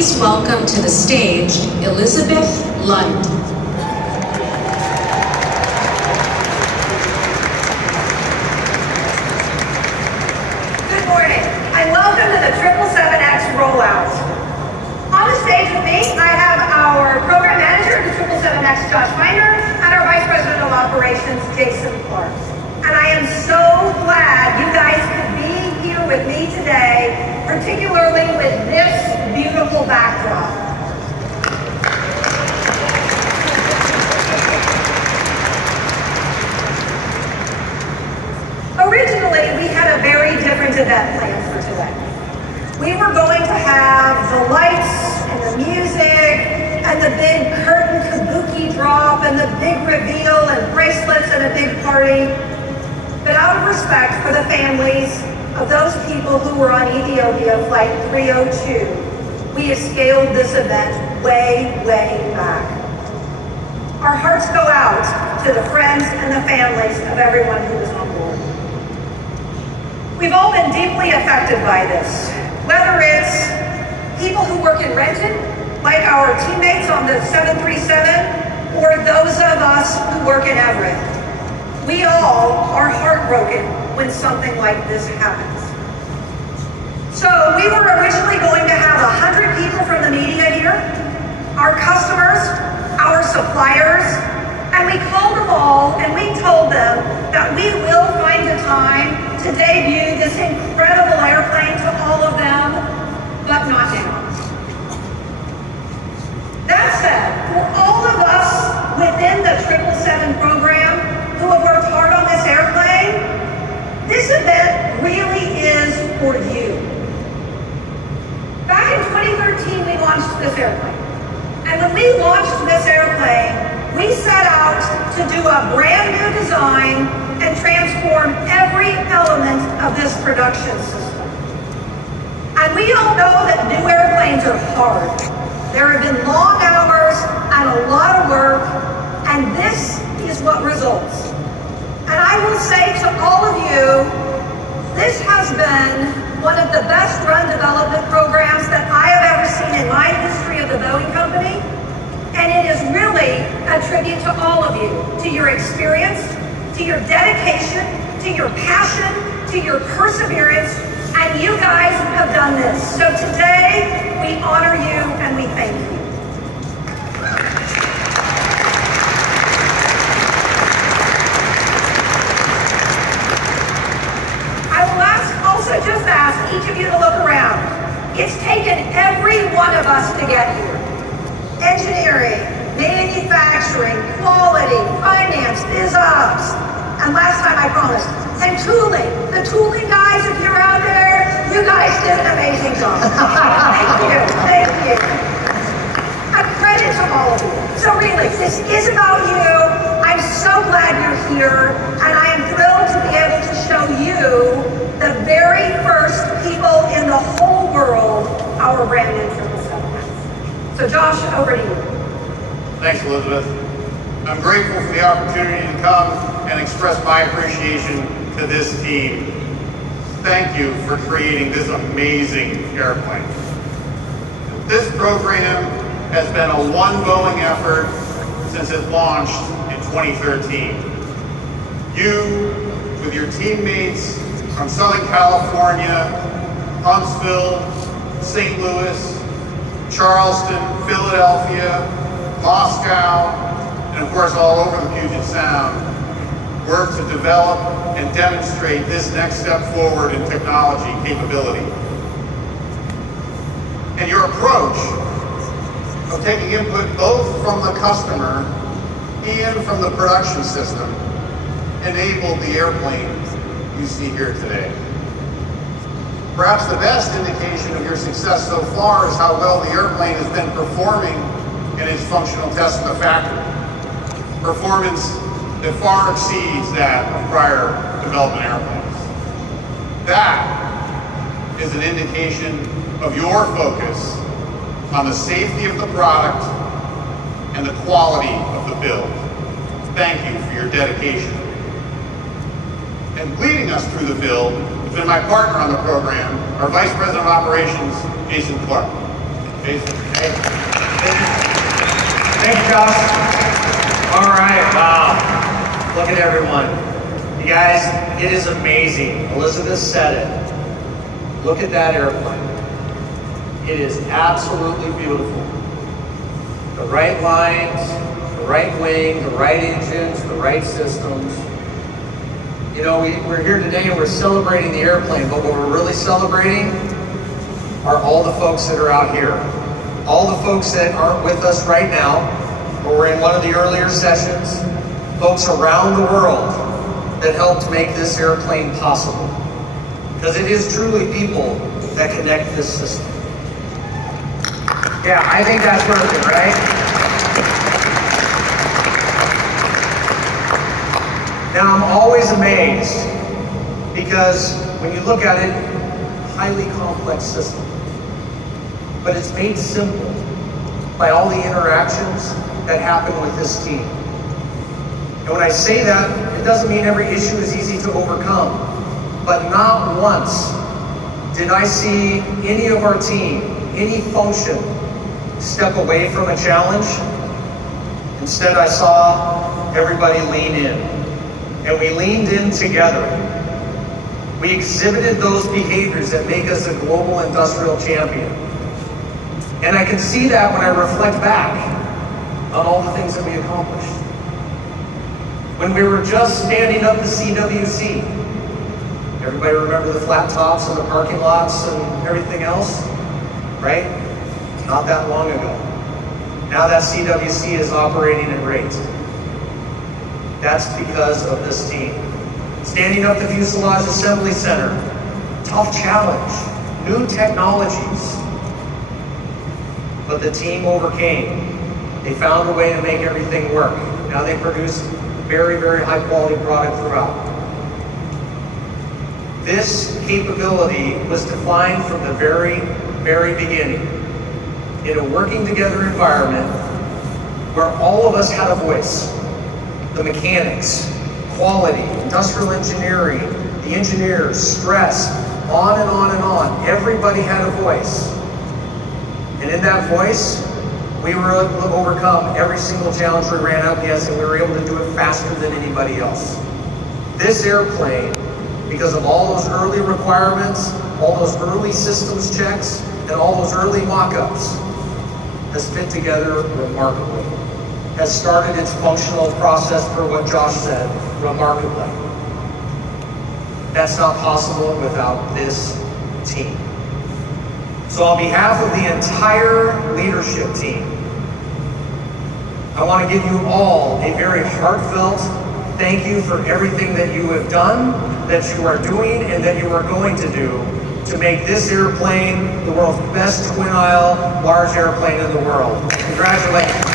please welcome to the stage Elizabeth Lund. Good morning, and welcome to the 777X Rollout. On the stage with me, I have our program manager of the 777X, Josh Miner, and our vice president of operations, Jason Clark. And I am so glad you guys could be here with me today, particularly with this beautiful backdrop. Originally, we had a very different event planned for today. We were going to have the lights and the music and the big curtain kabuki drop and the big reveal and bracelets and a big party. But out of respect for the families of those people who were on Ethiopia Flight 302, we have scaled this event way, way back. Our hearts go out to the friends and the families of everyone who was on board. We've all been deeply affected by this, whether it's people who work in Renton, like our teammates on the 737, or those of us who work in Everett. We all are heartbroken when something like this happens. So we were originally going to have 100 people from the media here, our customers, our suppliers, and we called them all and we told them that we will find a time to debut this incredible airplane to all of them, but not now. That said, for all of us within the 777 program who have worked hard on this airplane, this event really is for you. Back in 2013, we launched this airplane. And when we launched this airplane, we set out to do a brand new design and transform every element of this production system. And we all know that new airplanes are hard. There have been long hours and a lot of work, and this is what results. And I will say to all of you, this has been one of the best run development programs that I have ever seen in my history of the Boeing company. And it is really a tribute to all of you, to your experience, to your dedication, to your passion, to your perseverance, and you guys have done this. So today, we honor you and we thank you. Just ask each of you to look around. It's taken every one of us to get here. Engineering, manufacturing, quality, finance, biz ops, and last time I promised, and tooling. The tooling guys, if you're out there, you guys did an amazing job. Thank you. A credit to all of you. So really, this is about you. I'm so glad you're here, and I am thrilled to be able to show you the very first people in the whole world, our brand new 777X. So Josh, over to you. Thanks, Elizabeth. I'm grateful for the opportunity to come and express my appreciation to this team. Thank you for creating this amazing airplane. This program has been a one Boeing effort since it launched in 2013. You, with your teammates, from Southern California, Huntsville, St. Louis, Charleston, Philadelphia, Moscow, and of course all over the Puget Sound, work to develop and demonstrate this next step forward in technology capability. And your approach of taking input both from the customer and from the production system enabled the airplane you see here today. Perhaps the best indication of your success so far is how well the airplane has been performing in its functional tests in the factory. Performance that far exceeds that of prior development airplanes. That is an indication of your focus on the safety of the product and the quality of the build. Thank you for your dedication. And leading us through the build has been my partner on the program, our Vice President of Operations, Jason Clark. Jason. Hey. Thanks, Josh. All right, wow. Look at everyone. You guys, it is amazing. Elizabeth said it. Look at that airplane. It is absolutely beautiful. The right lines, the right wing, the right engines, the right systems. You know, we're here today and we're celebrating the airplane, but what we're really celebrating are all the folks that are out here. All the folks that aren't with us right now, or were in one of the earlier sessions, folks around the world that helped make this airplane possible. Because it is truly people that connect this system. Yeah, I think that's perfect, right? Now, I'm always amazed because when you look at it, highly complex system. But it's made simple by all the interactions that happen with this team. And when I say that, it doesn't mean every issue is easy to overcome. But not once did I see any of our team, any function, step away from a challenge. Instead, I saw everybody lean in. And we leaned in together. We exhibited those behaviors that make us a global industrial champion. And I can see that when I reflect back on all the things that we accomplished. When we were just standing up the CWC, everybody remember the flat tops and the parking lots and everything else? Right? Not that long ago. Now that CWC is operating at rate. That's because of this team. Standing up the Fuselage Assembly Center, tough challenge, new technologies. But the team overcame. They found a way to make everything work. Now they produce very, very high quality product throughout. This capability was defined from the very, very beginning in a working together environment where all of us had a voice. The mechanics, quality, industrial engineering, the engineers, stress, on and on and on. Everybody had a voice. And in that voice, we were able to overcome every single challenge we ran up against, and we were able to do it faster than anybody else. This airplane, because of all those early requirements, all those early systems checks, and all those early mock-ups, has fit together remarkably. Has started its functional process, per what Josh said, remarkably. That's not possible without this team. So on behalf of the entire leadership team, I want to give you all a very heartfelt thank you for everything that you have done, that you are doing, and that you are going to do to make this airplane the world's best twin-aisle large airplane in the world. Congratulations.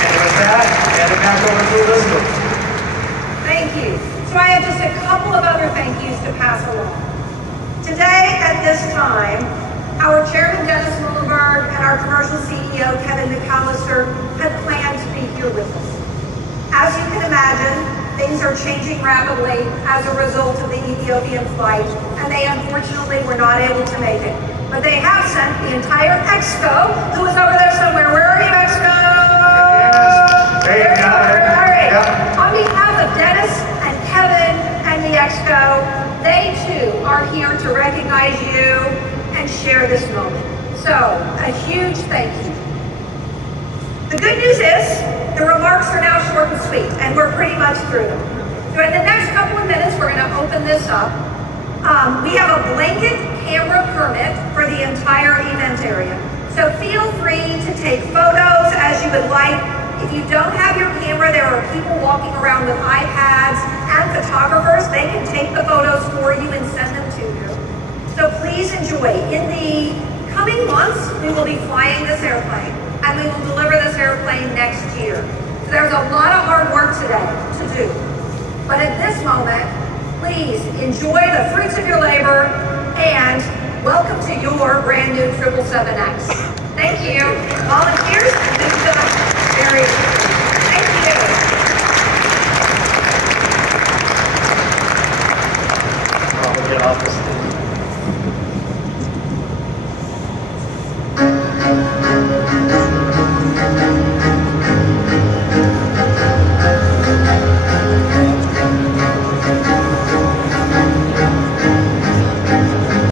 And with that, hand it back over to Elizabeth. Thank you. So I have just a couple of other thank yous to pass along. Today, at this time, our Chairman Dennis Muhlenberg and our commercial CEO Kevin McAllister had planned to be here with us. As you can imagine, things are changing rapidly as a result of the Ethiopian flight, and they unfortunately were not able to make it. But they have sent the entire Exco, who is over there somewhere. Where are you, Exco? Hey, All right. yeah. On behalf of Dennis and Kevin and the Exco, they too are here to recognize you and share this moment. So, a huge thank you. The good news is, the remarks are now short and sweet, and we're pretty much through them. So in the next couple of minutes, we're going to open this up. We have a blanket camera permit for the entire event area. So feel free to take photos as you would like. If you don't have your camera, there are people walking around with iPads and photographers. They can take the photos for you and send them to you. So please enjoy. In the coming months, we will be flying this airplane, and we will deliver this airplane next year. So there's a lot of hard work today to do. But at this moment, please enjoy the fruits of your labor and welcome to your brand new 777X. Thank you. Volunteers,